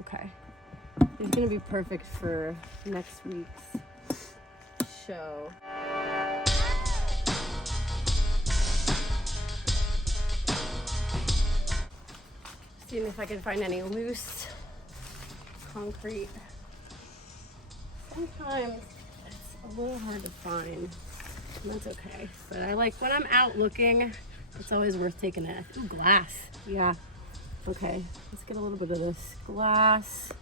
Okay. It's gonna be perfect for next week's show. Seeing if I can find any loose concrete. Sometimes it's a little hard to find, and that's okay. But I like when I'm out looking, it's always worth taking it. Ooh, glass. Yeah. Okay, let's get a little bit of this glass.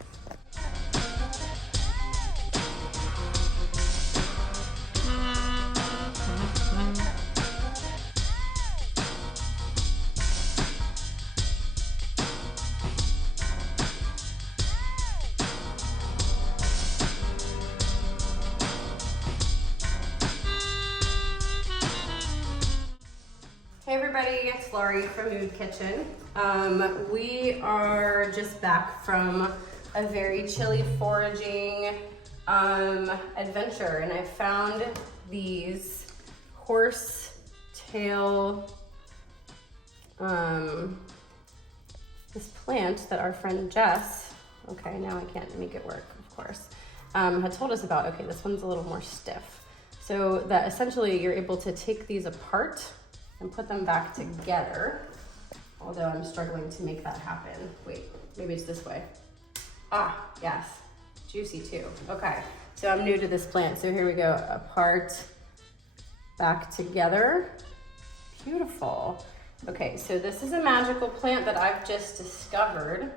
Hey everybody, it's Laurie from Mood Kitchen. We are just back from a very chilly foraging adventure, and I found these horse tail, this plant that our friend Jess, okay, now I can't make it work, of course, had told us about. Okay, this one's a little more stiff. So that essentially you're able to take these apart and put them back together, although I'm struggling to make that happen. Wait, maybe it's this way. Ah, yes, juicy too. Okay, so I'm new to this plant, so here we go, apart, back together. Beautiful. Okay, so this is a magical plant that I've just discovered.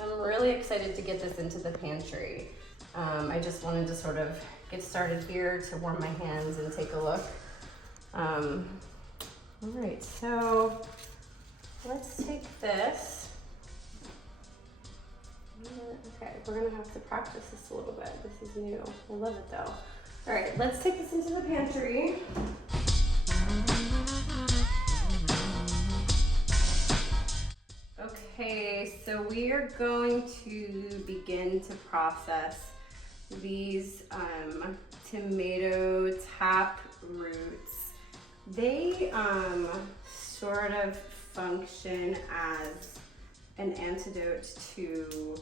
I'm really excited to get this into the pantry. I just wanted to sort of get started here to warm my hands and take a look. All right, so let's take this. Okay, we're gonna have to practice this a little bit. This is new. I love it though. All right, let's take this into the pantry. Okay, so we are going to begin to process these tomato tap roots. They sort of function as an antidote to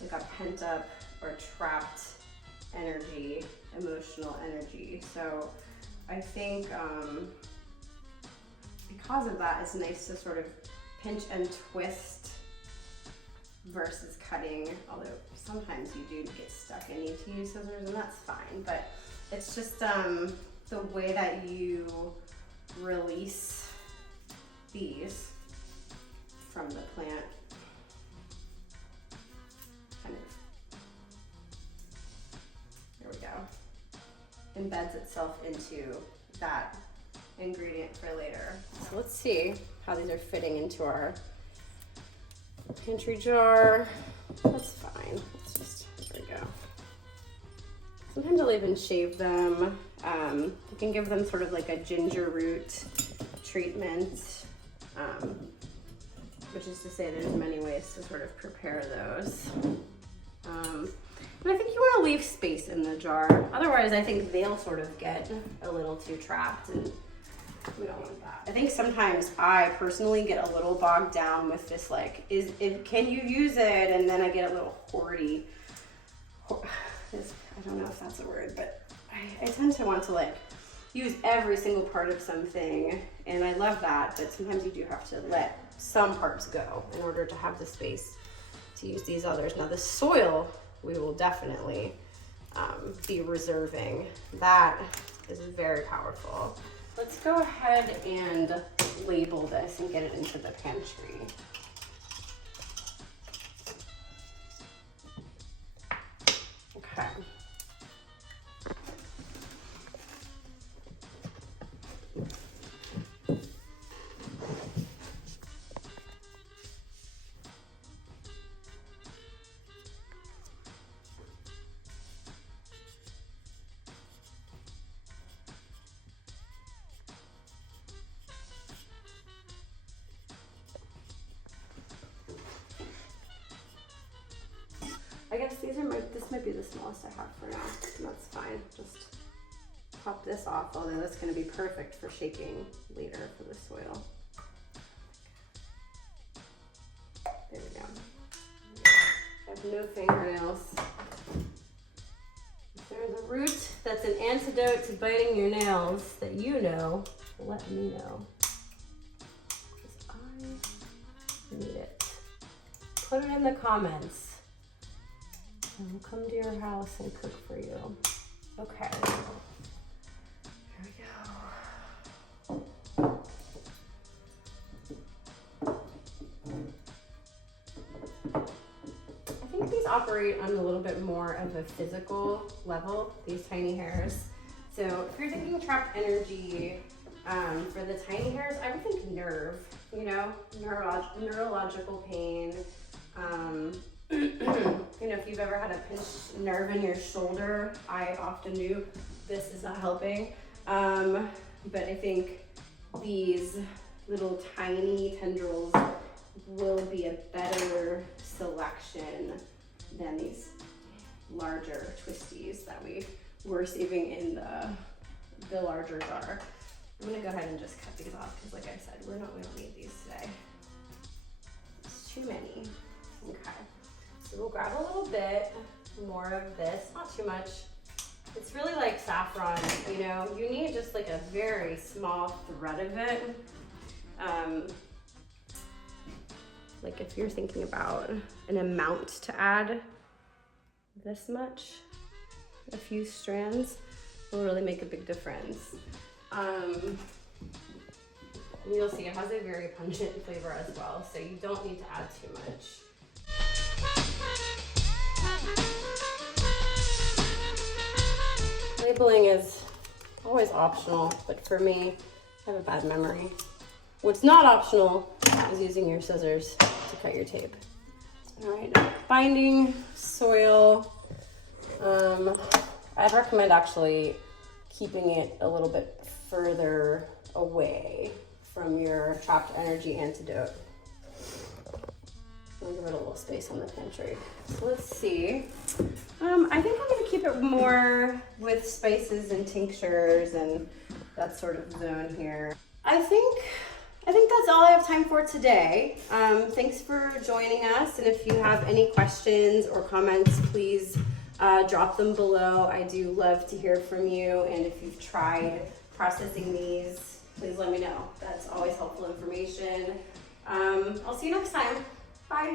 like a pent up or trapped energy, emotional energy. So I think because of that, it's nice to sort of pinch and twist versus cutting, although sometimes you do get stuck and need to use scissors, and that's fine. But it's just the way that you release these from the plant kind of, there we go, embeds itself into that ingredient for later. So let's see how these are fitting into our pantry jar. That's fine. Let's just, there we go. Sometimes I'll even shave them. You can give them sort of like a ginger root treatment, which is to say there's many ways to sort of prepare those. But I think you want to leave space in the jar. Otherwise, I think they'll sort of get a little too trapped, and we don't want that. I think sometimes I personally get a little bogged down with this, like, can you use it? And then I get a little hoardy. I don't know if that's a word, but I tend to want to like use every single part of something, and I love that, but sometimes you do have to let some parts go in order to have the space to use these others. Now the soil, we will definitely be reserving. That is very powerful. Let's go ahead and label this and get it into the pantry. Okay. I guess this might be the smallest I have for now, and that's fine. Just pop this off, although that's going to be perfect for shaking later for the soil. There we go. no fingernails. If there's a root that's an antidote to biting your nails that you know, let me know. Because I need it. Put it in the comments. And we'll come to your house and cook for you. Okay. Here we go. I think these operate on a little bit more of a physical level, these tiny hairs. So if you're thinking trapped energy for the tiny hairs, I would think nerve, you know, neurological pain. You know, if you've ever had a pinched nerve in your shoulder, I often do. This is not helping. But I think these little tiny tendrils will be a better selection than these larger twisties that we were saving in the larger jar. I'm gonna go ahead and just cut these off because, like I said, we don't need these today. It's too many. Okay, so we'll grab a little bit more of this, not too much. It's really like saffron, you know, you need just like a very small thread of it. Like if you're thinking about an amount to add, this much, a few strands will really make a big difference. You'll see it has a very pungent flavor as well, so you don't need to add too much. Labeling is always optional, but for me, I have a bad memory. What's not optional is using your scissors to cut your tape. All right, binding, soil. I'd recommend actually keeping it a little bit further away from your trapped energy antidote. I'll give it a little space on the pantry. So let's see. I think I'm gonna keep it more with spices and tinctures and that sort of zone here. I think that's all I have time for today. Thanks for joining us, and if you have any questions or comments, please drop them below. I do love to hear from you, and if you've tried processing these, please let me know. That's always helpful information. I'll see you next time. Bye.